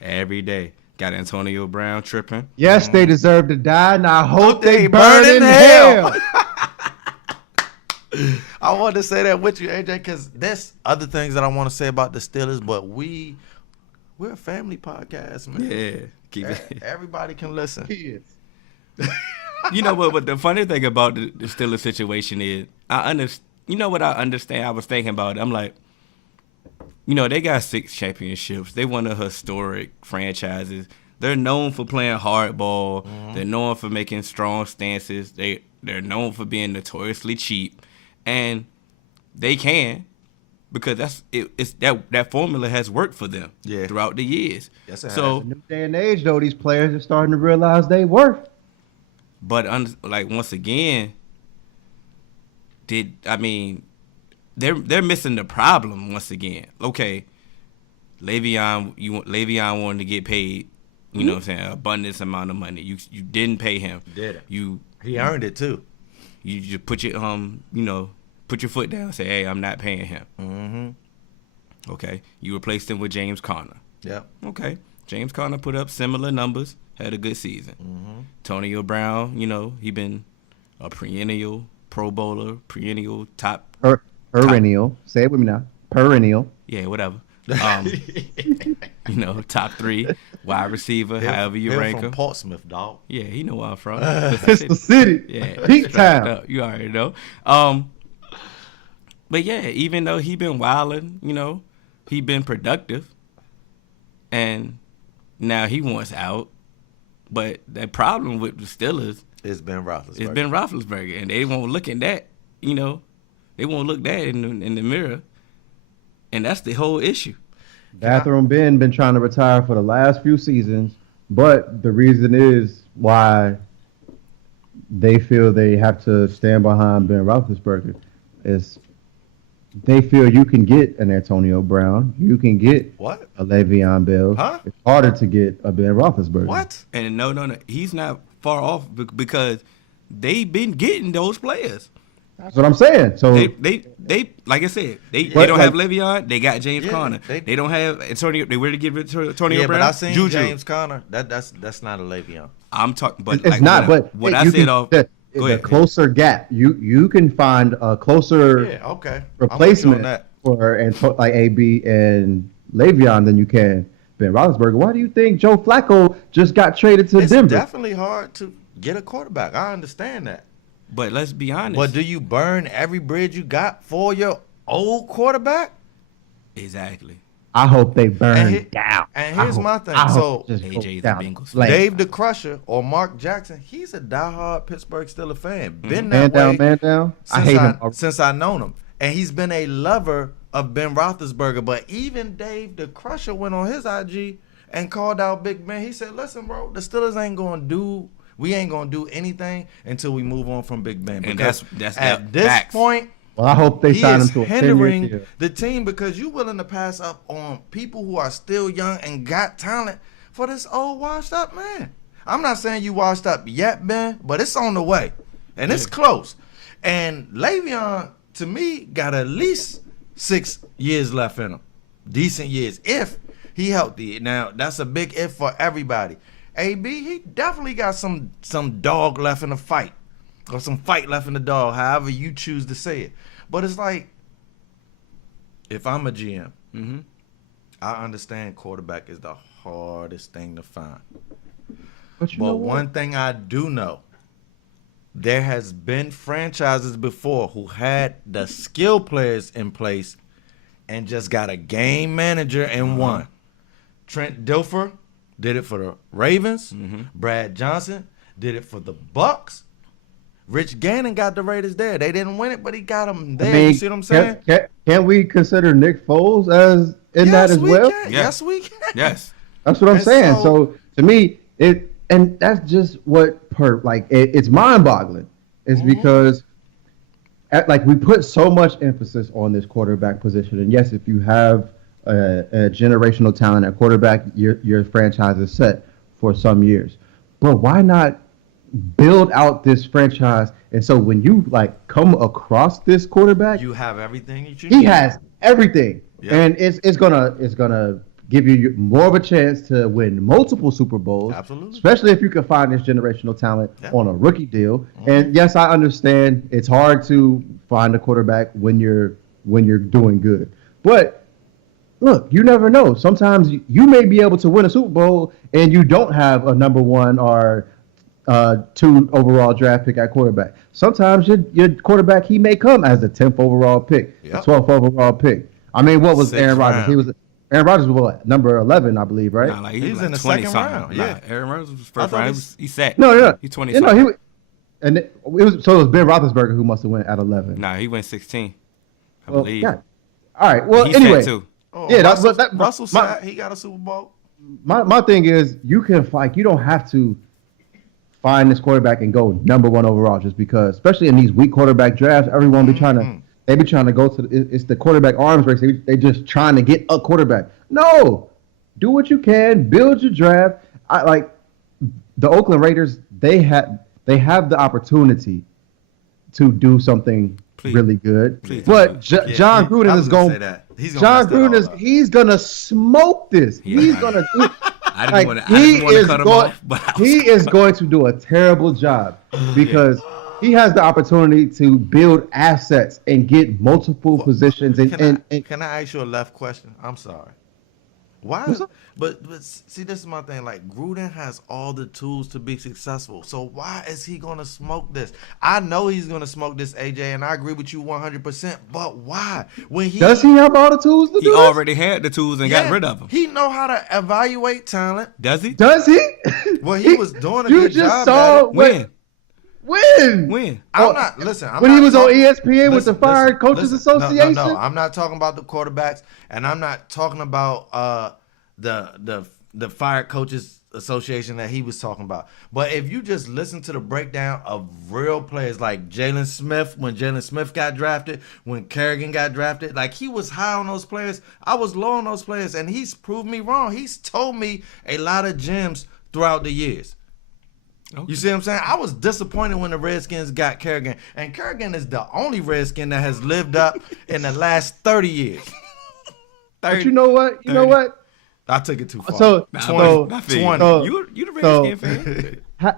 every day. Got Antonio Brown tripping. Yes, they deserve to die, and I hope they burn in hell. I wanted to say that with you, AJ, because there's other things that I want to say about the Steelers, but we're a family podcast, man. Yeah. Keep it. Everybody can listen. Kids. You know what? But the funny thing about the Steelers situation is, I understand. I was thinking about it. I'm like, they got 6 championships. They one of historic franchises. They're known for playing hardball. Mm-hmm. They're known for making strong stances. They're known for being notoriously cheap, and they can, because it's that formula has worked for them throughout the years. Yes, it so has. In this day and age, though, these players are starting to realize they worth. But once again, they're missing the problem once again. Okay, Le'Veon wanted to get paid. You know what I'm saying? Abundance amount of money. You didn't pay him. Did it? He earned it too. You just put your put your foot down and say, hey, I'm not paying him. Mm-hmm. Okay. You replaced him with James Conner. Yep. Okay. James Conner put up similar numbers, had a good season. Mm-hmm. Antonio Brown, he been a perennial Pro Bowler, perennial top. Perennial. Say it with me now. Perennial. Yeah, whatever. Top 3 wide receiber, however you rank him. Portsmouth, dog. Yeah, he know where I'm from. It's the city. Yeah, Peak town. You already know. But yeah, even though he been wilding, he been productive, and now he wants out. But the problem with the Steelers It's Ben Roethlisberger. It's Ben Roethlisberger, and they won't look at that. You know, they won't look that in the mirror, and that's the whole issue. Bathroom Ben been trying to retire for the last few seasons, but the reason is why they feel they have to stand behind Ben Roethlisberger is they feel you can get an Antonio Brown, you can get What? a Le'Veon Bell. Huh? It's harder to get a Ben Roethlisberger. What? And no, he's not far off because they've been getting those players. That's what I'm saying. So They like I said, they don't have Le'Veon. They got James Conner. They don't have Antonio. They were to give it to Antonio Brown. But I seen Juju. James Conner. That's not a Le'Veon. I'm talking, but it's like, not. what I said off. Go ahead. Closer gap. You can find a closer Okay. replacement that. for like AB and Le'Veon than you can Ben Roethlisberger. Why do you think Joe Flacco just got traded to It's Denver? definitely hard to get a quarterback. I understand that. But let's be honest. But do you burn every bridge you got for your old quarterback? Exactly. I hope they burn And down. And here's my thing. I So hope it just AJ's goes the down Bengals. flame. Dave the Crusher or Mark Jackson, he's a diehard Pittsburgh Steelers fan. Been that Man way down. I hate him. since I known him. And he's been a lover of Ben Roethlisberger. But even Dave the Crusher went on his IG and called out Big Ben. He said, listen, bro, the Steelers ain't going to do anything until we move on from Big Ben. And Because that's at this facts. point, Well, I hope they he sign him is to a 10-year hindering deal. the team because you willing to pass up on people who are still young and got talent for this old washed up man. I'm not saying you washed up yet, Ben, but it's on the way. And it's close. And Le'Veon, to me, got at least 6 years left in him. Decent years. If he healthy. Now, that's a big if for everybody. AB, he definitely got some dog left in the fight. Or some fight left in the dog, however you choose to say it. But it's like, if I'm a GM, I understand quarterback is the hardest thing to find. But you But know what? one thing I do know, there has been franchises before who had the skill players in place and just got a game manager and won. Trent Dilfer did it for the Ravens. Brad Johnson did it for the Bucks. Rich Gannon got the Raiders there. They didn't win it, but he got them there. You see what I'm saying? Can we consider Nick Foles as in that as well? Can. Yeah. Yes, we can. Yes. That's what I'm And saying. so- So to me, and that's just what it's mind-boggling. Is because we put so much emphasis on this quarterback position, and yes, if you have a generational talent at quarterback, your franchise is set for some years. But why not build out this franchise? And so when you come across this quarterback, You have everything that you he need. has everything, Yeah. and it's gonna give you more of a chance to win multiple Super Bowls. Absolutely. Especially if you can find this generational talent Yeah. on a rookie deal. And yes, I understand it's hard to find a quarterback when you're doing good. But look, you never know. Sometimes you may be able to win a Super Bowl and you don't have a number 1 or 2 overall draft pick at quarterback. Sometimes your quarterback, he may come as the 10th overall pick, the Yep. 12th overall pick. I mean, what was Sixth Aaron Rodgers? round. Aaron Rodgers was what, number 11, I believe, right? Nah, like, He was like in the 20 second something. round, Nah, yeah. Aaron Rodgers was I first thought round. He sat. No. He's 20 You know, something. it was Ben Roethlisberger who must have went at 11. Nah, he went 16. I Well, believe. yeah. All right. Well, He anyway, sat too. Oh, Yeah, Russell my- said he got a Super Bowl. my thing is you can fight. You don't have to find this quarterback and go number 1 overall just because, especially in these weak quarterback drafts, everyone be trying to. They be trying to go to it's the quarterback arms race. They just trying to get a quarterback. No, do what you can. Build your draft. I like the Oakland Raiders. They have the opportunity to do something Please. really good. Please. But Yeah, John I Gruden was is gonna going. say that. He's gonna John mess that all Gruden up. he's gonna smoke this. Yeah, He's I gonna do. I Like, didn't want to cut him off, but I was he is going to do a terrible job because he has the opportunity to build assets and get multiple positions. And Can I ask you a left question? I'm sorry. Why? What's up? But see, this is my thing. Like Gruden has all the tools to be successful. So why is he gonna smoke this? I know he's gonna smoke this, AJ, and I agree with you 100%. But why? When does he have all the tools to he do this? already had the tools and got Yeah, rid of them. He know how to evaluate talent. Does he? Does he? Well, he was doing a You good just job saw at it. what- When? When? When? I'm not listen. I'm when not he was on talking- ESPN with the Fired Coaches Association. No, I'm not talking about the quarterbacks, and I'm not talking about the Fired Coaches Association that he was talking about. But if you just listen to the breakdown of real players like Jalen Smith, when Jalen Smith got drafted, when Kerrigan got drafted, like he was high on those players. I was low on those players, and he's proved me wrong. He's told me a lot of gems throughout the years. Okay. You see what I'm saying? I was disappointed when the Redskins got Kerrigan. And Kerrigan is the only Redskin that has lived up in the last 30 years. 30, but you know what? You 30. Know what? I took it too far. So 20. You the Redskin fan.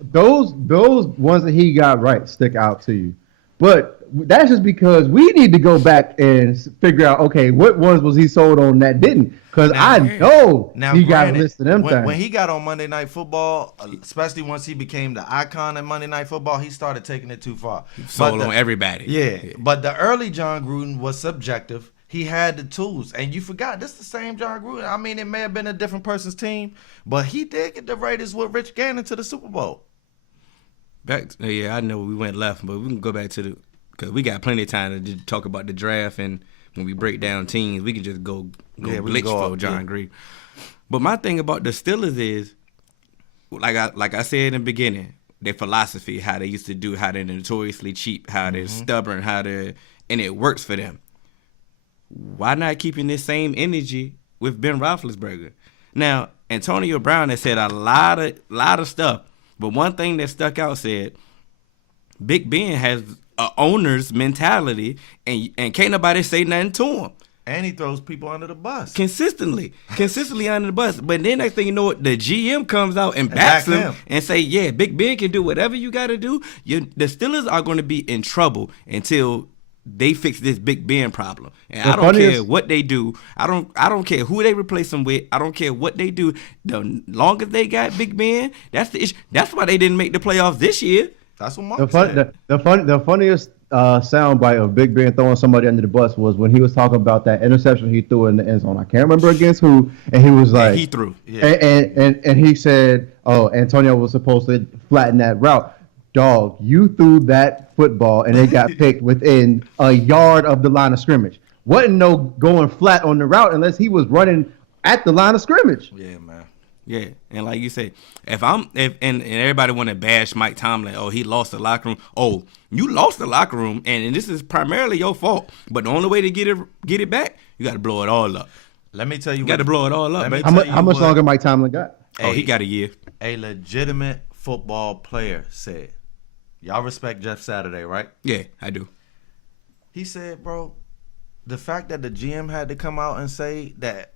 Those ones that he got right stick out to you. But that's just because we need to go back and figure out, okay, what ones was he sold on that didn't? Because I know he got a list of them things. When he got on Monday Night Football, especially once he became the icon in Monday Night Football, he started taking it too far. Sold on everybody. Yeah, but the early John Gruden was subjective. He had the tools. And you forgot, this is the same John Gruden. I mean, it may have been a different person's team, but he did get the Raiders with Rich Gannon to the Super Bowl. Yeah, I know we went left, but we can go back to because we got plenty of time to talk about the draft, and when we break down teams, we can just go glitch for John Green. But my thing about the Steelers is, like I said in the beginning, their philosophy, how they used to do, how they're notoriously cheap, how they're stubborn, and it works for them. Why not keeping this same energy with Ben Roethlisberger? Now, Antonio Brown has said a lot of stuff, but one thing that stuck out said, Big Ben has a owner's mentality, and can't nobody say nothing to him. And he throws people under the bus. Consistently under the bus. But then next thing you know, the GM comes out and backs him and say, yeah, Big Ben can do whatever you got to do. The Steelers are going to be in trouble until they fix this Big Ben problem. And I don't care what they do. I don't care who they replace him with. I don't care what they do. The longer they got Big Ben, that's the issue. That's why they didn't make the playoffs this year. That's what Mark said. The funniest soundbite of Big Ben throwing somebody under the bus was when he was talking about that interception he threw in the end zone. I can't remember against who, and he was like, he threw, and he said, "Oh, Antonio was supposed to flatten that route." Dog, you threw that football and it got picked within a yard of the line of scrimmage. Wasn't no going flat on the route unless he was running at the line of scrimmage. Yeah, man. Yeah, and like you say, if everybody want to bash Mike Tomlin, oh, he lost the locker room. Oh, you lost the locker room, and this is primarily your fault. But the only way to get it back, you got to blow it all up. Let me tell you, you got to blow it all up. How much longer Mike Tomlin got? Oh, he got a year. A legitimate football player said, y'all respect Jeff Saturday, right? Yeah, I do. He said, bro, the fact that the GM had to come out and say that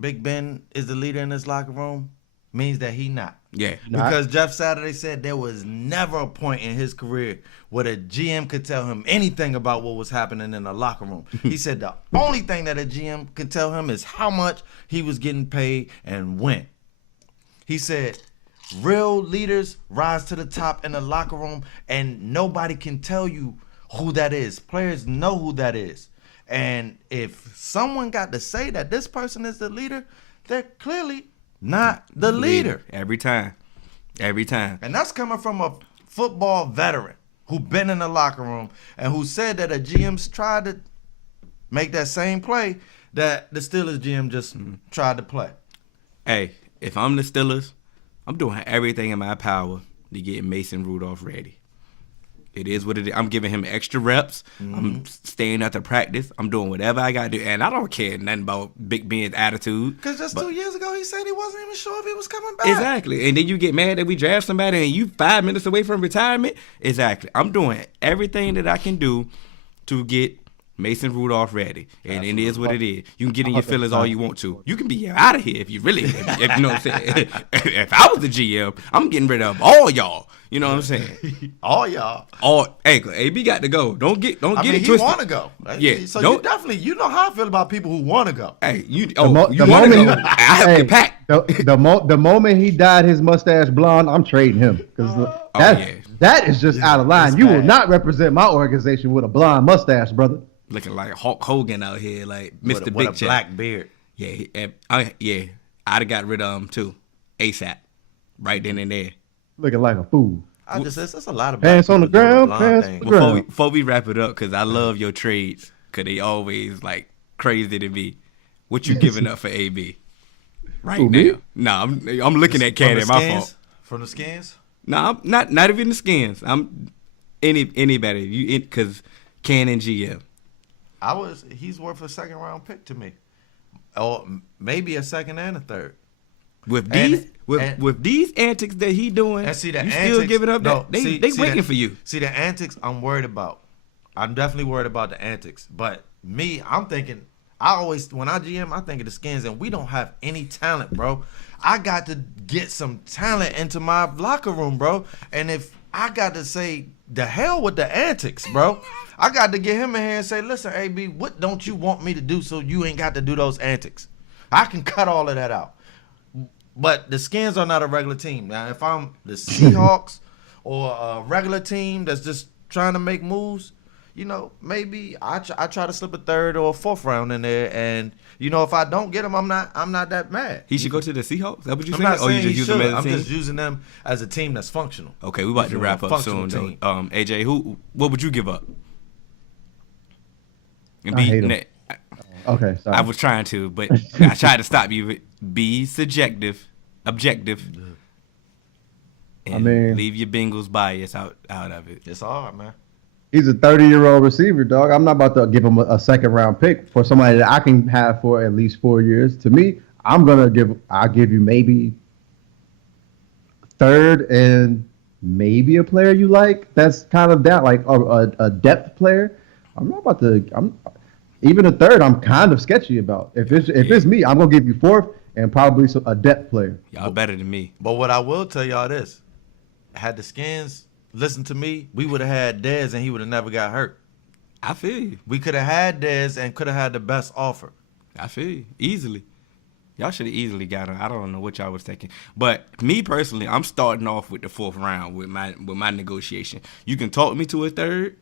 Big Ben is the leader in this locker room means that he not. Yeah. Because Jeff Saturday said there was never a point in his career where the GM could tell him anything about what was happening in the locker room. He said the only thing that a GM could tell him is how much he was getting paid and when. He said real leaders rise to the top in the locker room, and nobody can tell you who that is. Players know who that is. And if someone got to say that this person is the leader, they're clearly not the leader. Every time. And that's coming from a football veteran who been in the locker room and who said that a GM's tried to make that same play that the Steelers GM just tried to play. Hey, if I'm the Steelers, I'm doing everything in my power to get Mason Rudolph ready. It is what it is. I'm giving him extra reps. I'm staying at the practice. I'm doing whatever I got to do. And I don't care nothing about Big Ben's attitude. Because just 2 years ago, he said he wasn't even sure if he was coming back. Exactly. And then you get mad that we draft somebody and you 5 minutes away from retirement. Exactly. I'm doing everything that I can do to get Mason Rudolph ready. And it is what it is. You can get in your feelings all you want to. You can be out of here if you really, if you know what I'm saying. If I was the GM, I'm getting rid of all y'all. You know what I'm saying? All y'all. Hey, AB got to go. Don't get it twisted. He want to go. Yeah. So you definitely, you know how I feel about people who want to go. Hey, you want to go. I have to pack. The moment he dyed his mustache blonde, I'm trading him. Because that is just out of line. You will not represent my organization with a blonde mustache, brother. Looking like Hulk Hogan out here, like Mr. Big With a black beard. Yeah, I'd have got rid of him too, ASAP, right then and there. Looking like a fool. It's a lot of black Pants on the people doing ground, blonde pants things. on the ground. Before we wrap it up, because I love your trades, because they always like crazy to me. What you giving up for AB right Who, now? me? Nah, I'm looking at From the Cannon. My skins? fault. From the skins? Nah, I'm not even the skins. I'm anybody. You because Cannon GM. He's worth a second round pick to me, or maybe a second and a third. With And- these with these antics that he doing, And see the you antics, still giving up no, that they waiting for you. See the antics I'm worried about. I'm definitely worried about the antics. But me, I'm thinking when I GM, I think of the skins, and we don't have any talent, bro. I got to get some talent into my locker room, bro. And if I got to say the hell with the antics, bro. I got to get him in here and say, listen, AB, what don't you want me to do so you ain't got to do those antics? I can cut all of that out. But the Skins are not a regular team. Now, if I'm the Seahawks or a regular team that's just trying to make moves, you know, maybe I try to slip a third or a fourth round in there, and you know, if I don't get him, I'm not that mad. He should go to the Seahawks. Is that what you I'm saying? not Or you saying just he use them should. as a I'm team? just using them as a team that's functional. Okay, we about to wrap up soon. Though. Team. AJ, what would you give up? And I hate him. Okay, sorry. I was trying to, but I tried to stop you. Be objective, and leave your Bengals bias out of it. It's hard, man. He's a 30-year-old receiver, dog. I'm not about to give him a second round pick for somebody that I can have for at least 4 years. To me, I'll give you maybe third and maybe a player you like. That's kind of that, like a depth player. I'm not about to. Even a third, I'm kind of sketchy about. If it's me, I'm gonna give you fourth and probably a depth player. Y'all better than me. But what I will tell y'all this: had the Skins listened to me, we would have had Dez and he would have never got hurt. I feel you. We could have had Dez and could have had the best offer. I feel you. Easily. Y'all should have easily got him. I don't know what y'all was thinking. But me personally, I'm starting off with the fourth round with my negotiation. You can talk me to a third,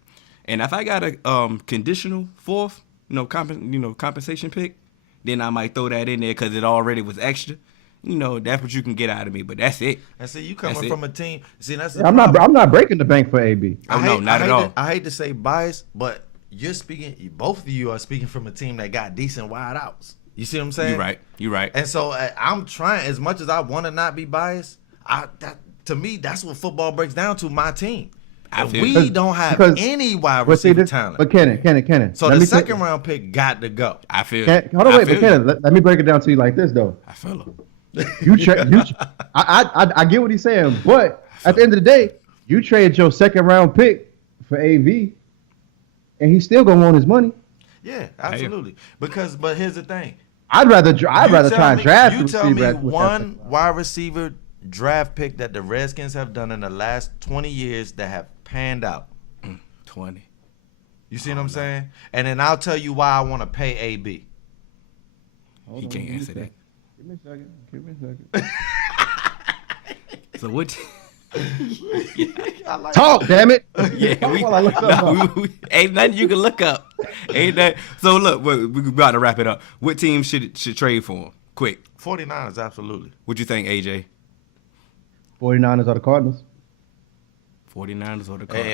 and if I got a conditional fourth, compensation pick, then I might throw that in there because it already was extra. You know, that's what you can get out of me, but that's it. And see, you coming from a team. See, that's the I'm problem. not breaking the bank for AB. Not at all. I hate to say bias, but you're speaking. Both of you are speaking from a team that got decent wideouts. You see what I'm saying? You're right. And so I'm trying, as much as I want to not be biased, to me, that's what football breaks down to, my team. We don't have any wide receiver talent. But Kenny. So the second round pick got to go. I feel hold on, wait, but Kenny, let me break it down to you like this, though. I feel it. I get what he's saying, but at the end of the day, you traded your second round pick for AV, and he's still gonna want his money. Yeah, absolutely. But here's the thing. I'd rather try and draft. You tell me one wide receiver draft pick that the Redskins have done in the last 20 years that have panned out. 20. You see what I'm saying? And then I'll tell you why I want to pay AB. He can't answer that. Give me a second. So what? Talk, damn it! Yeah, ain't nothing you can look up. Ain't that? So look, we about to wrap it up. What team should trade for him? Quick. 49ers, absolutely. What you think, AJ? 49ers are the Cardinals. 49ers or the Cardinals? Hey,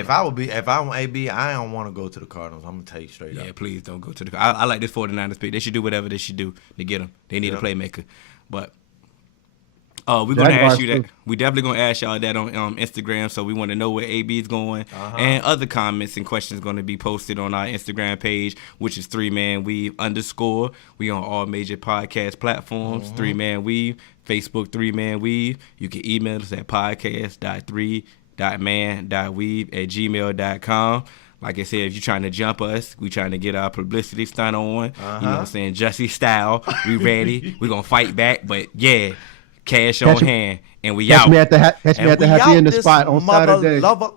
if I'm AB, I don't want to go to the Cardinals. I'm gonna tell you straight up. Yeah, please don't go to the. I like this 49ers pick. They should do whatever they should do to get him. They need a playmaker, but. We're gonna ask you that. We definitely gonna ask y'all that on Instagram. So we want to know where AB is going, and other comments and questions going to be posted on our Instagram page, which is 3manweave_. We on all major podcast platforms. 3manweave, Facebook 3manweave. You can email us at podcast.3.man.weave@gmail.com. Like I said, if you're trying to jump us, we trying to get our publicity stunt on. You know what I'm saying? Jussie style. We ready. We gonna fight back, but yeah. Cash on hand, and we out. Catch me at the happy end spot on Saturday. Lover.